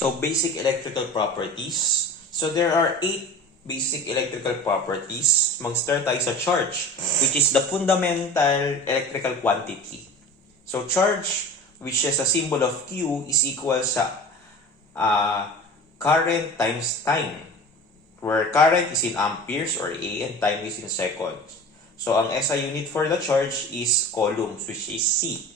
So, basic electrical properties. So, there are 8 basic electrical properties. Mag-start tayo sa charge, which is the fundamental electrical quantity. So, charge, which is a symbol of Q, is equal sa current times time, where current is in amperes or A and time is in seconds. So, ang SI unit for the charge is coulombs, which is C.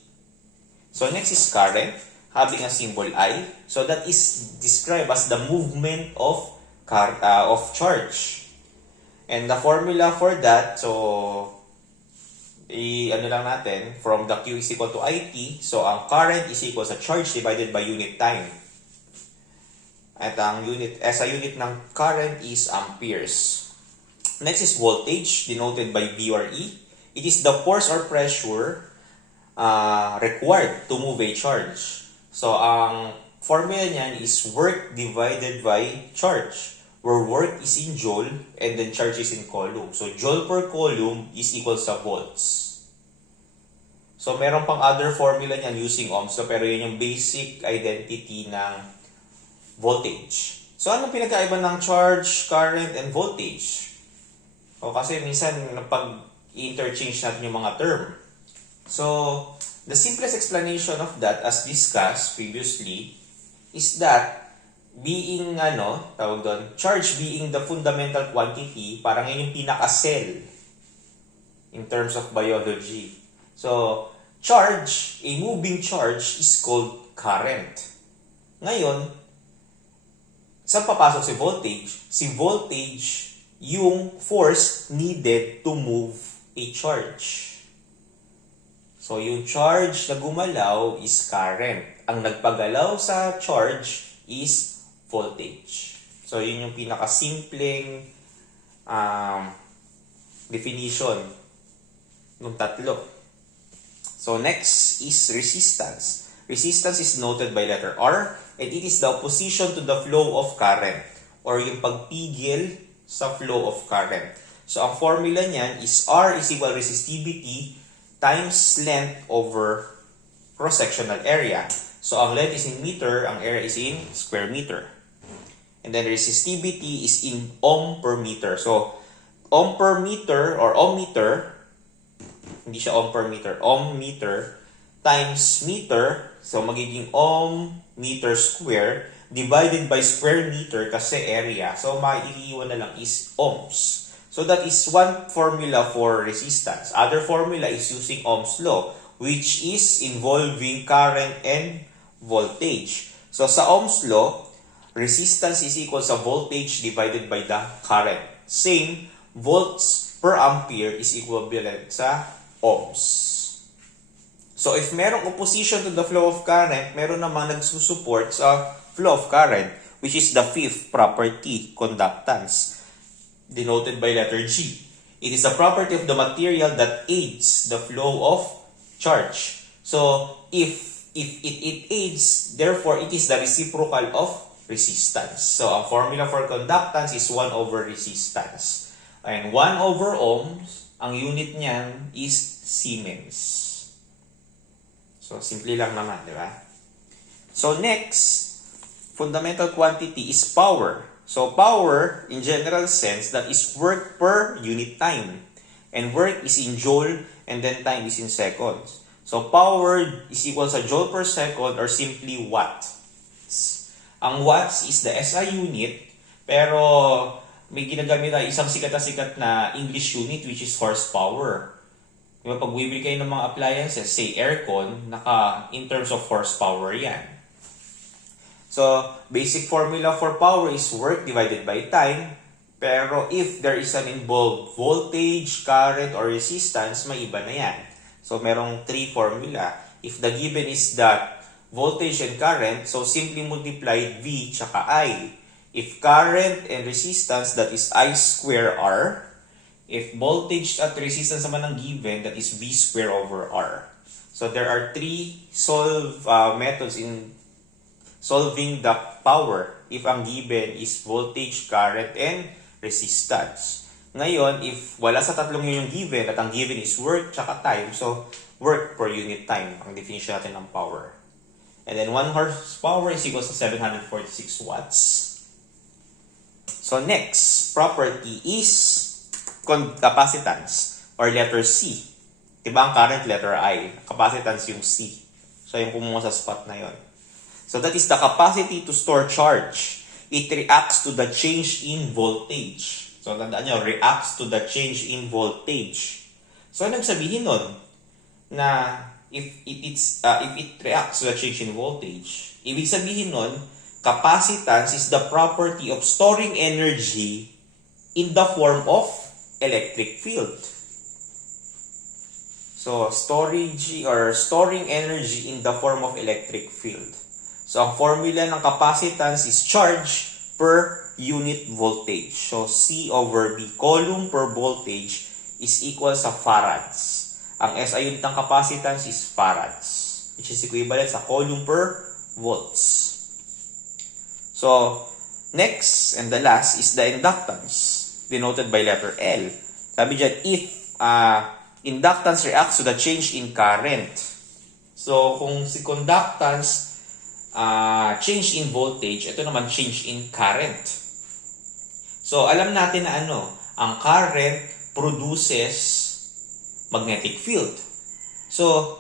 So, next is current, having a symbol I. So, that is described as the movement of charge. And the formula for that, so, ano lang natin, from the Q is equal to IT. So, ang current is equal sa charge divided by unit time. At ang SI unit ng current is amperes. Next is voltage, denoted by V or E. It is the force or pressure required to move a charge. So, ang formula niyan is work divided by charge, where work is in joule and then charge is in coulomb. So, joule per coulomb is equal sa volts. So, meron pang other formula niyan using ohms. So, pero yun yung basic identity ng voltage. So, anong pinagkaiba ng charge, current, and voltage? O kasi minsan pag-interchange natin yung mga term. So, the simplest explanation of that, as discussed previously, is that being, tawag doon, charge being the fundamental quantity, parang yun yung pinaka-cell in terms of biology. So, charge, a moving charge is called current. Ngayon, saan papasok si voltage? Si voltage yung force needed to move a charge. So, yung charge na gumalaw is current. Ang nagpagalaw sa charge is voltage. So, yun yung pinakasimpleng definition ng tatlo. So, next is resistance. Resistance is noted by letter R, and it is the opposition to the flow of current, or yung pagpigil sa flow of current. So, ang formula niyan is R is equal resistivity times length over cross-sectional area. So, ang length is in meter, ang area is in square meter. And then, resistivity is in ohm per meter. So, ohm per meter or ohm meter, hindi siya ohm per meter, ohm meter times meter, so magiging ohm meter square divided by square meter kasi area. So, maiiwan na lang is ohms. So, that is one formula for resistance. Other formula is using Ohm's law, which is involving current and voltage. So, sa Ohm's law, resistance is equal sa voltage divided by the current. Same, volts per ampere is equivalent sa ohms. So, if merong opposition to the flow of current, meron namang nagsusupport sa flow of current, which is the fifth property, conductance, denoted by letter G. It is a property of the material that aids the flow of charge. So, if it aids, therefore, it is the reciprocal of resistance. So, ang formula for conductance is 1 over resistance. And 1 over ohms, ang unit niyan is Siemens. So, simple lang naman, di ba? So, next, fundamental quantity is power. So, power, in general sense, that is work per unit time. And work is in joule, and then time is in seconds. So, power is equal sa joule per second or simply watt. Ang watts is the SI unit, pero may ginagamit tayo isang sikat na English unit, which is horsepower. Diba, pag bibili kayo ng mga appliances, say aircon, in terms of horsepower yan. So, basic formula for power is work divided by time. Pero if there is an involved voltage, current, or resistance, may iba na yan. So, merong 3 formula. If the given is that voltage and current, so simply multiply V tsaka I. If current and resistance, that is I square R. If voltage at resistance naman ang given, that is V square over R. So, there are 3 methods in solving the power if ang given is voltage, current, and resistance. Ngayon, if wala sa tatlong yun yung given at ang given is work tsaka time, so work per unit time ang definition natin ng power. And then 1 horsepower is equal to 746 watts. So next property is capacitance or letter C. Diba ang current letter I? Capacitance yung C. So yung kumuha sa spot na yon. So that is the capacity to store charge. It reacts to the change in voltage. So tandaan nyo, reacts to the change in voltage. So anong sabihin nun? Na if it reacts to the change in voltage, ibig sabihin nun, capacitance is the property of storing energy in the form of electric field. So, storage or storing energy in the form of electric field. So, ang formula ng capacitance is charge per unit voltage. So, C over V, coulomb per voltage, is equal sa farads. Ang SI unit ng capacitance is farads, which is equivalent sa coulomb per volts. So, next and the last is the inductance, denoted by letter L. Sabi dyan, if inductance reacts to the change in current. So, kung si conductance change in voltage, ito naman change in current. So, alam natin na ang current produces magnetic field. So,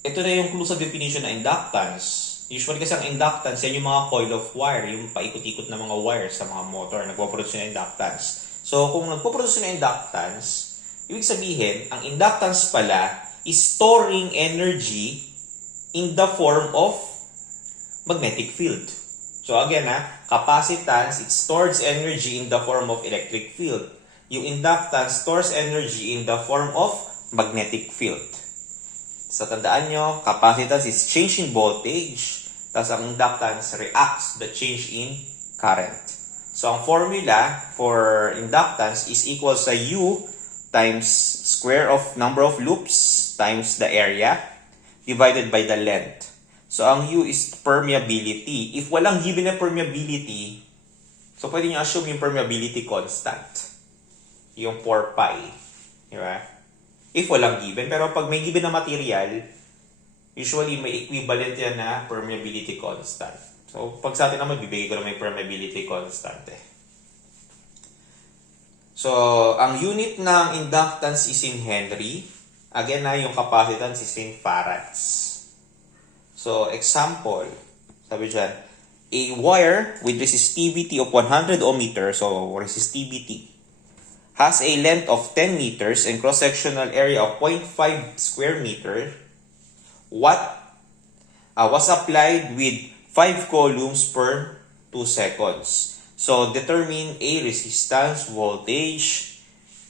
ito na yung clue sa definition ng inductance. Usually kasi ang inductance, yan yung mga coil of wire, yung paikot-ikot na mga wires sa mga motor, nagpo-produce ng inductance. So, kung nagpo-produce ng inductance, ibig sabihin, ang inductance pala is storing energy in the form of magnetic field. So, again, capacitance, it stores energy in the form of electric field. Yung inductance stores energy in the form of magnetic field. So, tandaan nyo, capacitance is change in voltage, tapos ang inductance reacts to the change in current. So, ang formula for inductance is equal sa U times square of number of loops times the area divided by the length. So, ang U is permeability. If walang given na permeability, so pwede nyo assume yung permeability constant. Yung 4 pi. Diba? If walang given. Pero pag may given na material, usually may equivalent yan na permeability constant. So, pag sa atin naman, bibigay ko na may permeability constant So, ang unit ng inductance is in Henry. Again yung capacitance is in farads. So, example, sabi dyan, a wire with resistivity of 100 ohm meter, so resistivity, has a length of 10 meters and cross-sectional area of 0.5 square meter. What was applied with 5 coulombs per 2 seconds. So, determine A, resistance, voltage,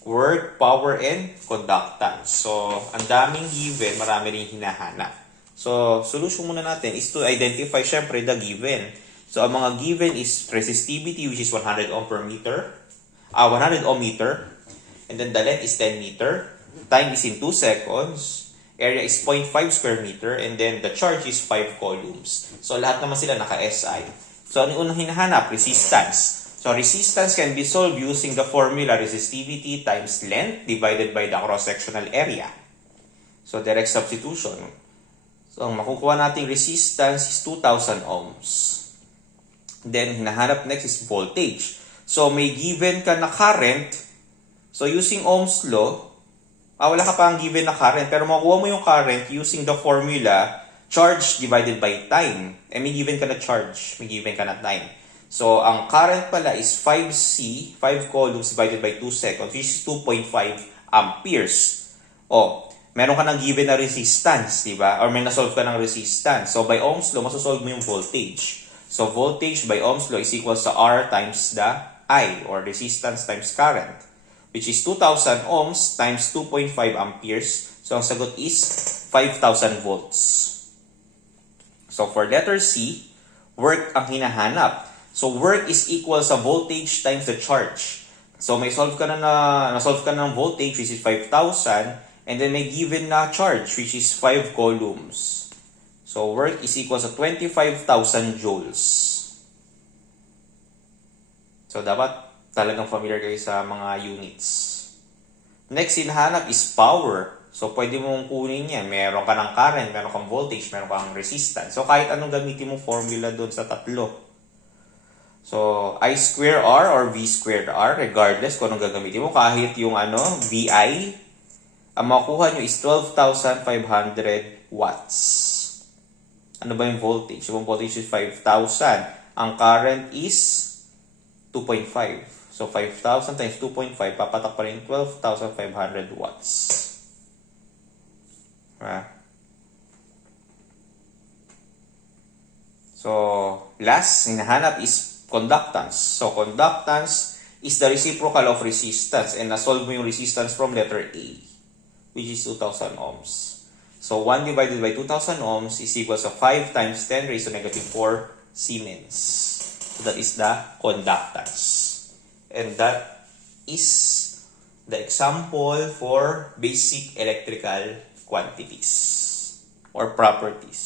work, power, and conductance. So, ang daming given, marami rin hinahanap. So, solution muna natin is to identify, syempre, the given. So, ang mga given is resistivity, which is 100 ohm per meter. 100 ohm meter. And then, the length is 10 meter. Time is in 2 seconds. Area is 0.5 square meter. And then, the charge is 5 coulombs. So, lahat naman sila naka-SI. So, ano yung unang hinahanap? Resistance. So, resistance can be solved using the formula resistivity times length divided by the cross-sectional area. So, direct substitution. So, ang makukuha nating resistance is 2,000 ohms. Then, hinahanap next is voltage. So, may given ka na current. So, using Ohm's law, wala ka pa ang given na current, pero makukuha mo yung current using the formula charge divided by time. May given ka na charge, may given ka na time. So, ang current pala is 5C, 5 coulombs divided by 2 seconds, which is 2.5 amperes. Meron ka ng given na resistance, di ba? Or may nasolve ka ng resistance. So, by Ohm's law, masosolve mo yung voltage. So, voltage by Ohm's law is equal sa R times the I, or resistance times current, which is 2,000 ohms times 2.5 amperes. So, ang sagot is 5,000 volts. So, for letter C, work ang hinahanap. So, work is equal sa voltage times the charge. So, nasolve ka ng voltage, which is 5,000, and then may given na charge, which is 5 coulombs. So, work is equal sa 25,000 joules. So, dapat talagang familiar kayo sa mga units. Next, hinahanap is power. So, pwede mong kunin yan. Meron ka ng current, meron kang voltage, meron kang resistance. So, kahit anong gamitin mong formula doon sa tatlo. So, I square R or V squared R, regardless kung anong gagamitin mo. Kahit yung VI, ang makuha nyo is 12,500 watts. Ano ba yung voltage? Yung voltage is 5,000. Ang current is 2.5. So, 5,000 times 2.5, papatak pa rin 12,500 watts. So, last, hinahanap is conductance. So, conductance is the reciprocal of resistance. And nasolve mo yung resistance from letter A, which is 2,000 ohms. So, 1 divided by 2,000 ohms is equal to 5 times 10 raised to negative 4 Siemens. So, that is the conductance. And that is the example for basic electrical quantities or properties.